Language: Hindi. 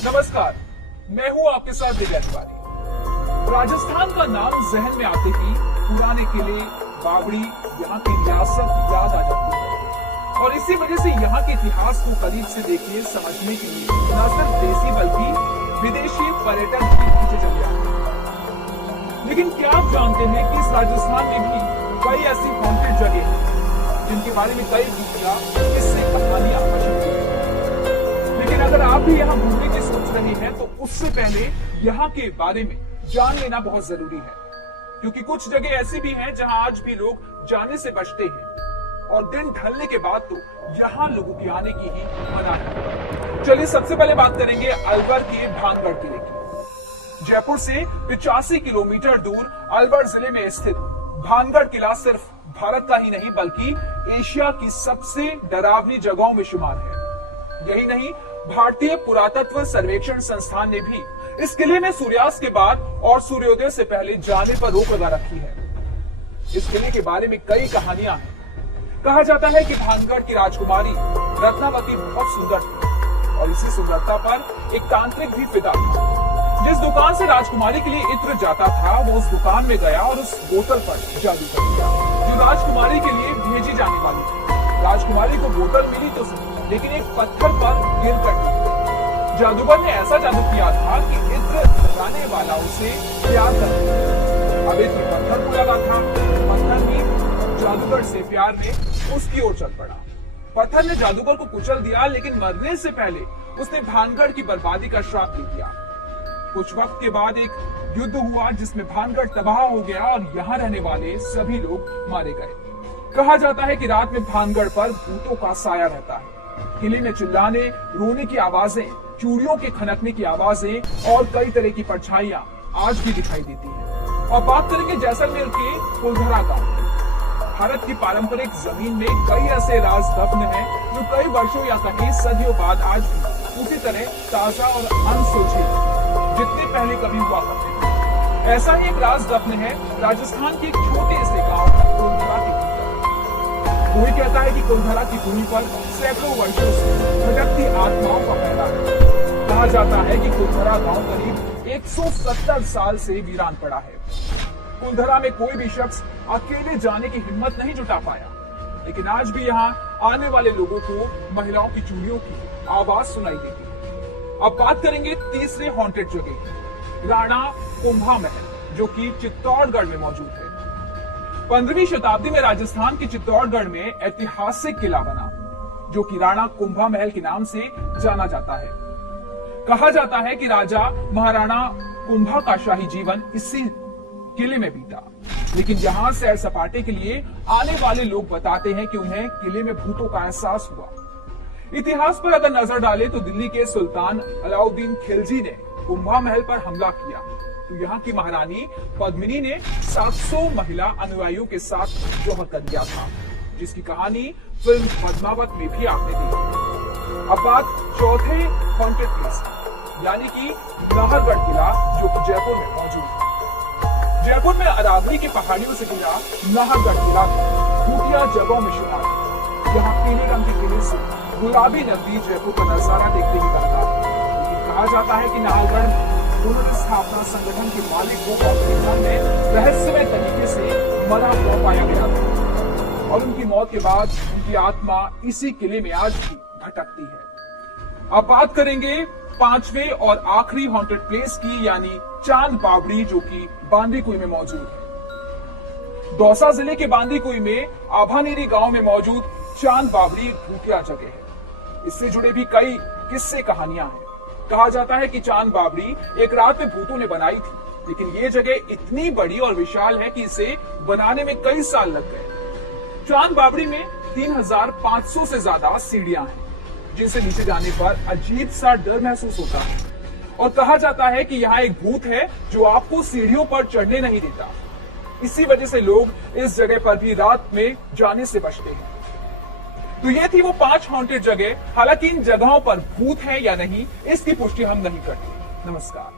नमस्कार, मैं हूं आपके साथ दिव्या तिवारी। राजस्थान का नाम जहन में आते ही पुराने किले, बावड़ी, यहाँ की रियासत याद आ जाती है और इसी वजह से यहाँ के इतिहास को करीब से देखिए, समझने के लिए न सिर्फ देसी बल्कि विदेशी पर्यटन भी पीछे चले आते हैं। लेकिन क्या आप जानते हैं कि इस राजस्थान में भी कई ऐसी हॉन्टेड जगह हैं जिनके बारे में कई भूतिया किस्से कहानियां मशहूर हैं। लेकिन अगर आप भी यहाँ घूमने की सोच रहे हैं तो उससे पहले यहाँ के बारे में जान लेना बहुत जरूरी है, क्योंकि कुछ जगह ऐसी भी हैं जहाँ आज भी लोग जाने से बचते हैं और दिन ढलने के बाद तो यहाँ लोगों के आने की ही मना है। चलिए सबसे पहले बात करेंगे अलवर के भानगढ़ किले की। जयपुर से 85 किलोमीटर दूर अलवर जिले में स्थित भानगढ़ किला सिर्फ भारत का ही नहीं बल्कि एशिया की सबसे डरावनी जगहों में शुमार है। यही नहीं, भारतीय पुरातत्व सर्वेक्षण संस्थान ने भी इस किले में सूर्यास्त के बाद और सूर्योदय से पहले जाने पर रोक लगा रखी है। इस किले के बारे में कई कहानियां हैं। कहा जाता है कि भानगढ़ की राजकुमारी रत्नावती बहुत सुंदर थी और इसी सुंदरता पर एक तांत्रिक भी फिदा था। जिस दुकान से राजकुमारी के लिए इत्र जाता था वो उस दुकान में गया और उस बोतल पर जादू कर दिया जो राजकुमारी के लिए भेजी जाने वाली थी। राजकुमारी को बोतल मिली तो लेकिन एक पत्थर पर गिर कर जादूगर ने ऐसा जादू किया था कि इत्र लगाने वाला उसे प्यार कर दिया। अब इत्र पत्थर को लगा था, पत्थर भी जादूगर से प्यार में उसकी ओर चल पड़ा। पत्थर ने जादूगर को कुचल दिया, लेकिन मरने से पहले उसने भानगढ़ की बर्बादी का श्राप दे दिया। कुछ वक्त के बाद एक युद्ध हुआ जिसमें भानगढ़ तबाह हो गया और यहाँ रहने वाले सभी लोग मारे गए। कहा जाता है कि रात में भानगढ़ पर भूतों का साया रहता है। किले में चिल्लाने, रोने की आवाजें, चूड़ियों के खनकने की आवाजें और कई तरह की परछाइयां आज भी दिखाई देती हैं। और बात करेंगे जैसलमेर के कुलधरा गांव। भारत की पारंपरिक जमीन में कई ऐसे राज दफन हैं जो कई वर्षों या कहीं सदियों बाद आज भी उसी तरह ताजा और अनसुलझे जितने पहले कभी हुआ करते थे। ऐसा ही एक राज दफन है राजस्थान के एक छोटे से गांव कुलधरा के भीतर। कोई कहता है कि कुलधरा की भूमि पर सैकड़ों वर्षों से भटकती आत्माओं का पहरा है। कहा जाता है कि कुलधरा गांव करीब 170 साल से वीरान पड़ा है। कुलधरा में कोई भी शख्स अकेले जाने की हिम्मत नहीं जुटा पाया, लेकिन आज भी यहाँ आने वाले लोगों को महिलाओं की चूड़ियों की आवाज सुनाई देती है। अब बात करेंगे तीसरे हॉन्टेड जगह की, राणा कुंभा महल, जो कि चित्तौड़गढ़ में मौजूद है। 15वीं शताब्दी में राजस्थान के चित्तौड़गढ़ में ऐतिहासिक किला बना जो कि राणा कुंभा महल के नाम से जाना जाता है। कहा जाता है कि राजा महाराणा कुंभा का शाही जीवन इसी किले में बीता, लेकिन यहाँ सैर सपाटे के लिए आने वाले लोग बताते हैं कि उन्हें किले में भूतों का एहसास हुआ। इतिहास पर अगर नजर डालें तो दिल्ली के सुल्तान अलाउद्दीन खिलजी ने कुंभा महल पर हमला किया तो यहाँ की महारानी पद्मिनी ने 700 महिला अनुयायियों के साथ जोहर कर दिया था, जिसकी कहानी फिल्म पद्मावत में भी आपने देखी। अब बात चौथे हॉन्टेड प्लेस यानी कि नाहरगढ़ किला जो कि जयपुर में मौजूद है। जयपुर में अरावली की पहाड़ियों से घिरा नाहरगढ़ किला भूतिया जगहों में शुमार है। यहाँ पीले रंग के किले से गुलाबी नदी जयपुर का नजारा देखते ही बनता है। लेकिन कहा जाता है कि नाहरगढ़ में पुनर्स्थापना संगठन के मालिक को पाकिस्तान में रहस्यमय तरीके से मरा हुआ पाया गया था और उनकी मौत के बाद उनकी आत्मा इसी किले में आज भी भटकती है। अब बात करेंगे पांचवें और आखिरी हॉन्टेड प्लेस की यानी चांद बावड़ी, जो कि बांदीकुई में मौजूद है। दौसा जिले के बांदीकुई में आभानेरी गांव में मौजूद चांद बावड़ी भूतिया जगह है। इससे जुड़े भी कई किस्से कहानियां हैं। कहा जाता है कि चांद बावड़ी एक रात में भूतों ने बनाई थी, लेकिन ये जगह इतनी बड़ी और विशाल है कि इसे बनाने में कई साल लग गए। चांद बावड़ी में 3500 से ज्यादा सीढ़ियां हैं, जिनसे नीचे जाने पर अजीब सा डर महसूस होता है और कहा जाता है कि यहाँ एक भूत है जो आपको सीढ़ियों पर चढ़ने नहीं देता। इसी वजह से लोग इस जगह पर भी रात में जाने से बचते हैं। तो ये थी वो 5 हॉन्टेड जगह। हालांकि इन जगहों पर भूत है या नहीं इसकी पुष्टि हम नहीं करते। नमस्कार।